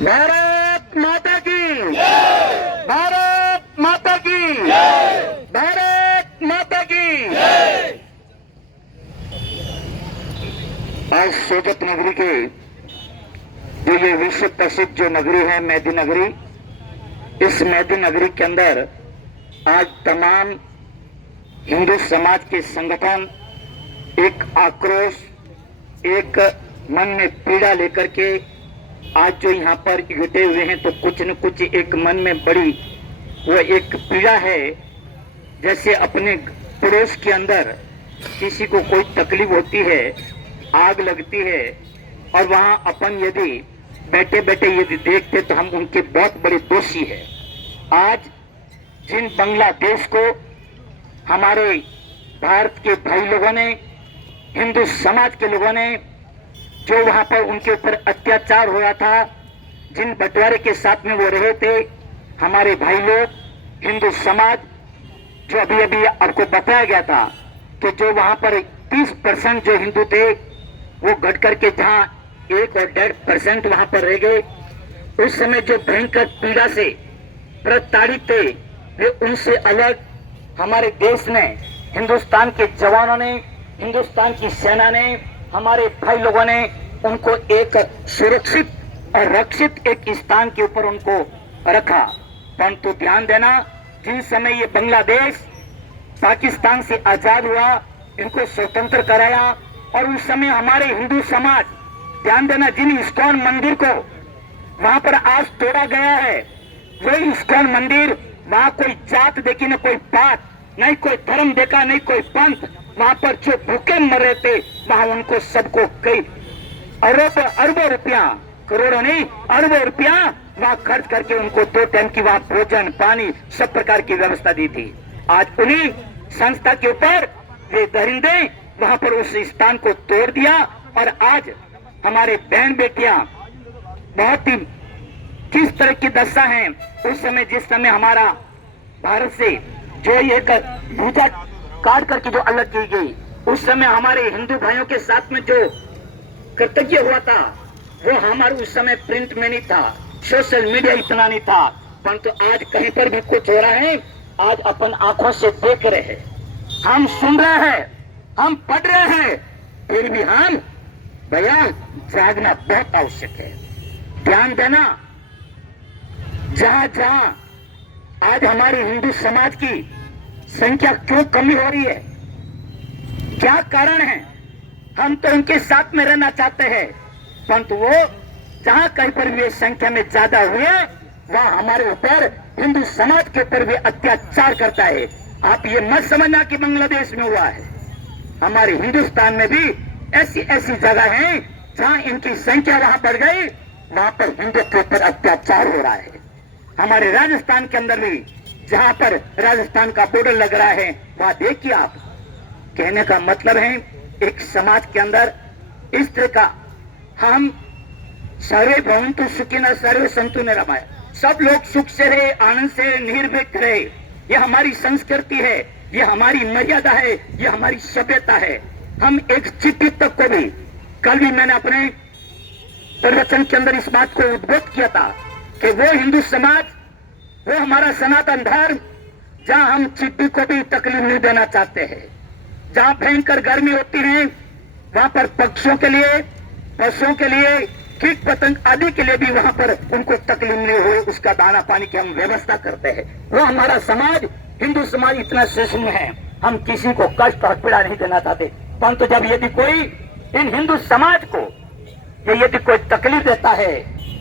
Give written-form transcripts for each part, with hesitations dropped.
भारत माता की, भारत माता की, भारत माता की। आज सोजत नगरी के जो ये विश्व प्रसिद्ध जो नगरी है मैदी नगरी, इस मैदी नगरी के अंदर आज तमाम हिंदू समाज के संगठन एक आक्रोश, एक मन में पीड़ा लेकर के आज जो यहाँ पर जुटे हुए हैं, तो कुछ न कुछ एक मन में बड़ी वो एक पीड़ा है। जैसे अपने पड़ोस के अंदर किसी को कोई तकलीफ होती है, आग लगती है, और वहाँ अपन यदि बैठे बैठे यदि देखते तो हम उनके बहुत बड़े दोषी है। आज जिन बांग्लादेश को हमारे भारत के भाई लोगों ने, हिंदू समाज के लोगों ने, जो वहां पर उनके ऊपर अत्याचार हो रहा था, जिन बंटवारे के साथ में वो रहे थे हमारे भाई लोग, हिंदू समाज, जो अभी अभी आपको बताया गया था कि जो वहां पर 30% जो हिंदू थे वो घट करके जहां 1 और 1.5% वहां पर रह गए। उस समय जो भयंकर पीड़ा से प्रताड़ित थे, वे उनसे अलग हमारे देश ने, हिंदुस्तान के जवानों ने, हिंदुस्तान की सेना ने, हमारे भाई लोगों ने उनको एक सुरक्षित और रक्षित एक स्थान के ऊपर उनको रखा। परंतु ध्यान देना, जिस समय ये बांग्लादेश पाकिस्तान से आजाद हुआ, इनको स्वतंत्र कराया, और उस समय हमारे हिंदू समाज, ध्यान देना, जिन इस्कॉन मंदिर को वहां पर आज तोड़ा गया है, वही इस्कॉन मंदिर, वहां कोई जात देखी न कोई पात, नहीं कोई धर्म देखा, नहीं कोई पंथ, वहां पर जो भूखे मर रहे थे, वहां उनको सबको कई अरबों रुपया, करोड़ों नहीं अरबों रुपया वहां खर्च करके उनको 2 टाइम की वहां भोजन, पानी, सब प्रकार की व्यवस्था दी थी। आज उन्हीं संस्था के ऊपर वे दरिंदे वहां पर उस स्थान को तोड़ दिया, और आज हमारे बहन बेटियां बहुत ही किस तरह की दशा है। उस समय जिस समय हमारा भारत से जो ये भूजा काट करके जो अलग की गई, उस समय हमारे हिंदू भाइयों के साथ में जो कर्तव्य हुआ था, वो हमारे उस समय प्रिंट में नहीं था, सोशल मीडिया इतना नहीं था। परंतु आज कहीं पर भी कुछ हो रहा है, आज अपन आंखों से देख रहे हैं, हम सुन रहे हैं, हम पढ़ रहे हैं, फिर भी हम भैया जागना बहुत आवश्यक है। ध्यान देना, जहां जहां आज हमारे हिंदू समाज की संख्या क्यों कमी हो रही है, क्या कारण है? हम तो उनके साथ में रहना चाहते हैं, परंतु वो जहां कहीं पर भी संख्या में ज्यादा हुए, वहां हमारे ऊपर, हिंदू समाज के ऊपर भी अत्याचार करता है। आप ये मत समझना कि बांग्लादेश में हुआ है, हमारे हिंदुस्तान में भी ऐसी ऐसी जगह है जहां इनकी संख्या वहां बढ़ गई, वहां पर हिंदू के ऊपर अत्याचार हो रहा है। हमारे राजस्थान के अंदर भी, जहां पर राजस्थान का बॉर्डर लग रहा है, वहां देखिए आप। कहने का मतलब है, एक समाज के अंदर इस तरह का, हम सर्वे भवन्तु सुखिनः सर्वे सन्तु निरामया, सब लोग सुख से रहे, आनंद से निर्भीक रहे, ये हमारी संस्कृति है, ये हमारी मर्यादा है, ये हमारी सभ्यता है। हम एक चिट्ठी तक को भी, कल भी मैंने अपने प्रवचन के अंदर इस बात को उद्बोध किया था कि वो हिंदू समाज, वो हमारा सनातन धर्म, जहां हम चिट्ठी को भी तकलीफ नहीं देना चाहते हैं, जहां भयंकर गर्मी होती है, वहां पर पक्षियों के लिए, पशुओं के लिए, कीट पतंग आदि के लिए भी वहां पर उनको तकलीफ नहीं हो, उसका दाना पानी की हम व्यवस्था करते हैं। वो हमारा समाज, हिंदू समाज इतना सूक्ष्म है, हम किसी को कष्ट और पीड़ा नहीं देना चाहते। परंतु जब यदि कोई इन हिंदू समाज को यदि कोई तकलीफ देता है,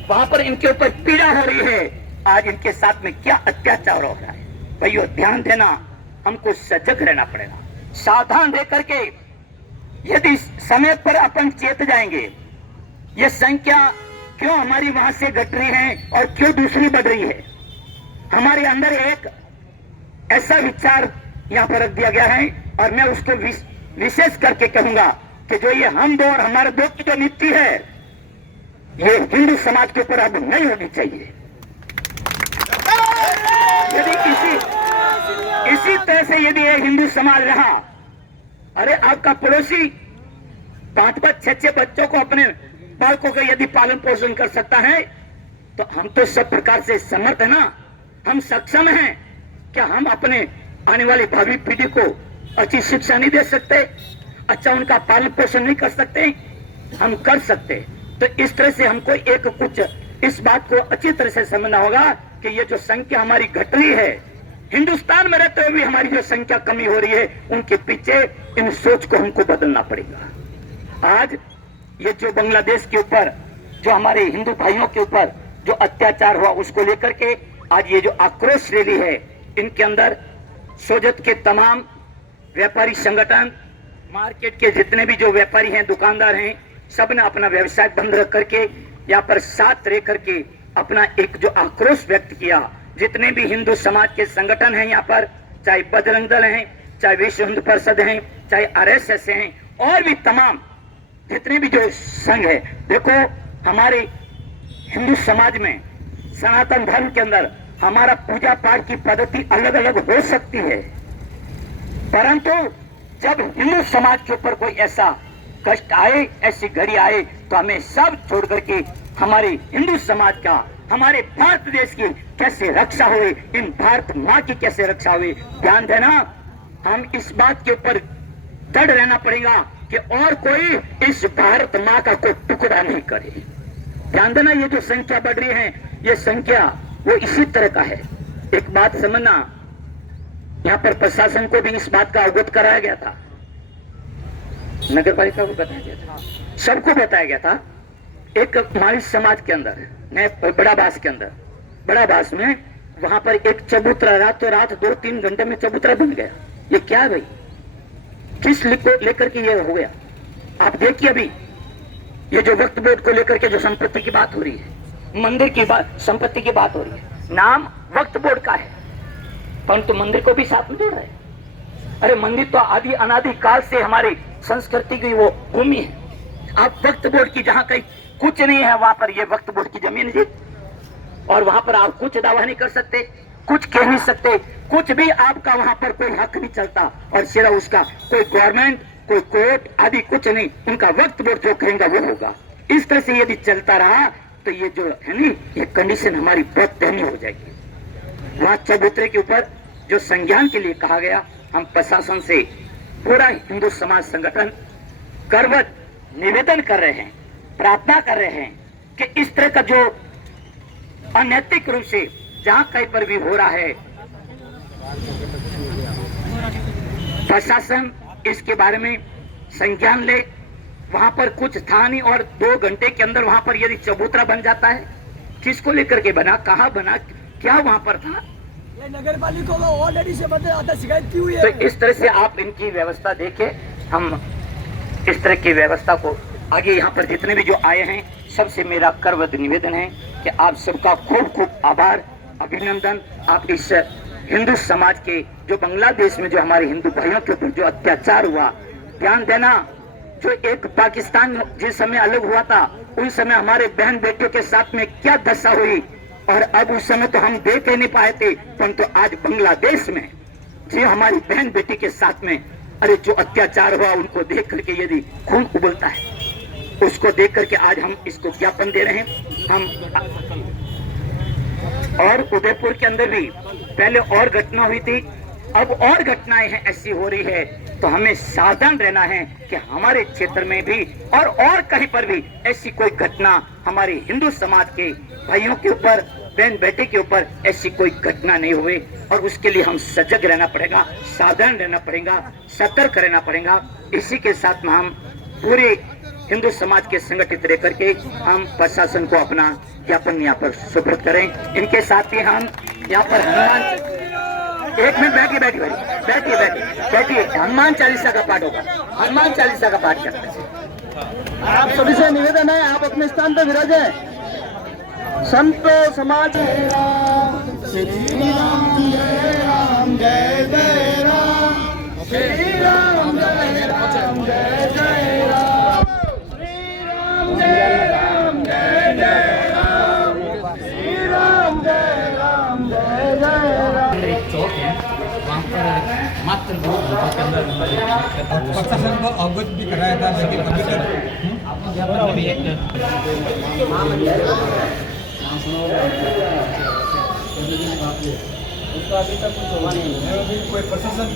वहां पर इनके ऊपर पीड़ा हो रही है, आज इनके साथ में क्या अत्याचार हो रहा है, भाइयों ध्यान देना, हमको सजग रहना पड़ेगा, सावधान रह करके। यदि समय पर अपन चेत जाएंगे, ये संख्या क्यों हमारी वहां से घट रही है और क्यों दूसरी बढ़ रही है, हमारे अंदर एक ऐसा विचार यहाँ पर रख दिया गया है, और मैं उसको विशेष करके कहूंगा कि जो ये हम दो और हमारे दो की जो नीति है, ये हिंदू समाज के ऊपर अब नहीं होनी चाहिए। यदि इसी तरह से यदि ये हिंदू समाज रहा, अरे आपका पड़ोसी 5-5, 6-6 बच्चों को, अपने बालकों का यदि पालन पोषण कर सकता है तो हम तो सब प्रकार से समर्थ है ना, हम सक्षम हैं। क्या हम अपने आने वाली भावी पीढ़ी को अच्छी शिक्षा नहीं दे सकते, अच्छा उनका पालन पोषण नहीं कर सकते? हम कर सकते। तो इस तरह से हमको एक कुछ इस बात को अच्छी तरह से समझना होगा कि ये जो संख्या हमारी घट रही है, हिंदुस्तान में रहते हुए भी हमारी जो संख्या कमी हो रही है, उनके पीछे इन सोच को हमको बदलना पड़ेगा। आज ये जो बांग्लादेश के ऊपर, जो हमारे हिंदू भाइयों के ऊपर जो अत्याचार हुआ, उसको लेकर के आज ये जो आक्रोश रैली है, इनके अंदर सोजत के तमाम व्यापारी संगठन, मार्केट के जितने भी जो व्यापारी हैं, दुकानदार हैं, सब ने अपना व्यवसाय बंद रख करके यहाँ पर साथ रह करके अपना एक जो आक्रोश व्यक्त किया। जितने भी हिंदू समाज के संगठन हैं यहाँ पर, चाहे बजरंग दल हैं, चाहे विश्व हिंदू परिषद हैं, चाहे RSS हैं, और भी तमाम जितने भी जो संघ है। देखो, हमारे हिंदू समाज में, सनातन धर्म के अंदर हमारा पूजा पाठ की पद्धति अलग अलग हो सकती है, परंतु जब हिंदू समाज के ऊपर कोई ऐसा कष्ट आए, ऐसी घड़ी आए, तो हमें सब छोड़ करके हमारे हिंदू समाज का, हमारे भारत देश की कैसे रक्षा हुई, इन भारत माँ की कैसे रक्षा हुई, ध्यान देना। हम इस बात के ऊपर दृढ़ रहना पड़ेगा कि और कोई इस भारत माँ का कोई टुकड़ा नहीं करे। ध्यान देना, ये जो संख्या बढ़ रही है, ये संख्या वो इसी तरह का है। एक बात समझना, यहाँ पर प्रशासन को भी इस बात का अवगत कराया गया था, नगर पालिका को बताया गया था, सबको बताया गया था। एक माली समाज के अंदर, बड़ा बास के अंदर, बड़ा बास में वहां पर एक चबूतरा रातों रात 2-3 घंटे में चबूतरा बन गया। ये क्या है भाई, किस लेकर के ये हो गया? आप देखिए, अभी ये जो वक्फ बोर्ड को लेकर के जो संपत्ति की बात हो रही है, मंदिर की बात, संपत्ति की बात हो रही है, नाम वक्फ बोर्ड का है, परंतु मंदिर को भी साथ में जोड़ रहे हैं। अरे मंदिर तो आदि अनादि काल से हमारी संस्कृति की वो भूमि है। आप वक्फ बोर्ड की जहाँ कहीं कुछ नहीं है, वहां पर ये वक्फ बोर्ड की जमीन जी, और वहां पर आप कुछ दावा नहीं कर सकते, कुछ कह नहीं सकते, कुछ भी आपका वहां पर कोई हक नहीं चलता, और सिर्फ उसका कोई गवर्नमेंट, कोई कोर्ट आदि कुछ नहीं, उनका वक्फ बोर्ड जो कहेंगे वो होगा। इस तरह से यदि चलता रहा तो ये जो है नी, ये कंडीशन हमारी बहुत दयनीय हो जाएगी। वहां चबूतरे के ऊपर जो संज्ञान के लिए कहा गया, हम प्रशासन से, पूरा हिंदू समाज संगठन करवत निवेदन कर रहे हैं, प्रार्थना कर रहे हैं कि इस तरह का जो अनैतिक रूप से जहां कहीं पर भी हो रहा है, प्रशासन इसके बारे में संज्ञान ले। वहां पर कुछ था नहीं, और 2 घंटे के अंदर वहां पर यदि चबूतरा बन जाता है, किसको लेकर के बना, कहाँ बना, क्या वहां पर था? नगर पालिका को ऑलरेडी से आधा शिकायत की हुई है। तो इस तरह से आप इनकी व्यवस्था देखें। हम इस तरह की व्यवस्था को आगे, यहाँ पर जितने भी जो आए हैं, सबसे मेरा करवत निवेदन है कि आप सबका खूब खूब आभार, अभिनंदन। आप इस हिंदू समाज के जो बांग्लादेश में जो हमारे हिंदू भाइयों के ऊपर जो अत्याचार हुआ, ध्यान देना, जो एक पाकिस्तान जिस समय अलग हुआ था, उस समय हमारे बहन बेटियों के साथ में क्या दशा हुई, और अब उस समय तो हम देख नहीं पाए थे, परंतु आज बांग्लादेश में जो हमारी बहन बेटी के साथ में अरे जो अत्याचार हुआ, उनको देख करके यदि खून उबलता है, उसको देख करके आज हम इसको ज्ञापन दे रहे हैं। हम और उदयपुर के अंदर भी पहले और घटना हुई थी, अब और घटनाएं हैं ऐसी हो रही है, तो हमें सावधान रहना है कि हमारे क्षेत्र में भी और कहीं पर भी ऐसी कोई घटना हमारे हिंदू समाज के भाइयों के ऊपर, बहन बेटे के ऊपर ऐसी कोई घटना नहीं हुई। और उसके लिए हम सजग रहना पड़ेगा, सावधान रहना पड़ेगा, सतर्क रहना पड़ेगा। इसी के साथ में हम पूरे हिंदू समाज के संगठित रह करके हम प्रशासन को अपना ज्ञापन यहाँ पर सुपुर्द करें। इनके साथ ही हम यहाँ पर हनुमान, एक मिनट बैठिए, हनुमान चालीसा का पाठ होगा, हनुमान चालीसा का पाठ करते हैं। आप सभी से निवेदन है, आप अपने स्थान पर विराजे। संत समाज श्री राम जय राम जय जय राम, श्री राम जय राम जय जय राम, श्री राम जय राम जय जय राम, श्री राम जय राम जय जय राम। एक चौक है, वहाँ पर मात्र 2 घंटों के अंदर और प्रशासन को अवगत भी कराया था, लेकिन अभी तक कोई प्रशासन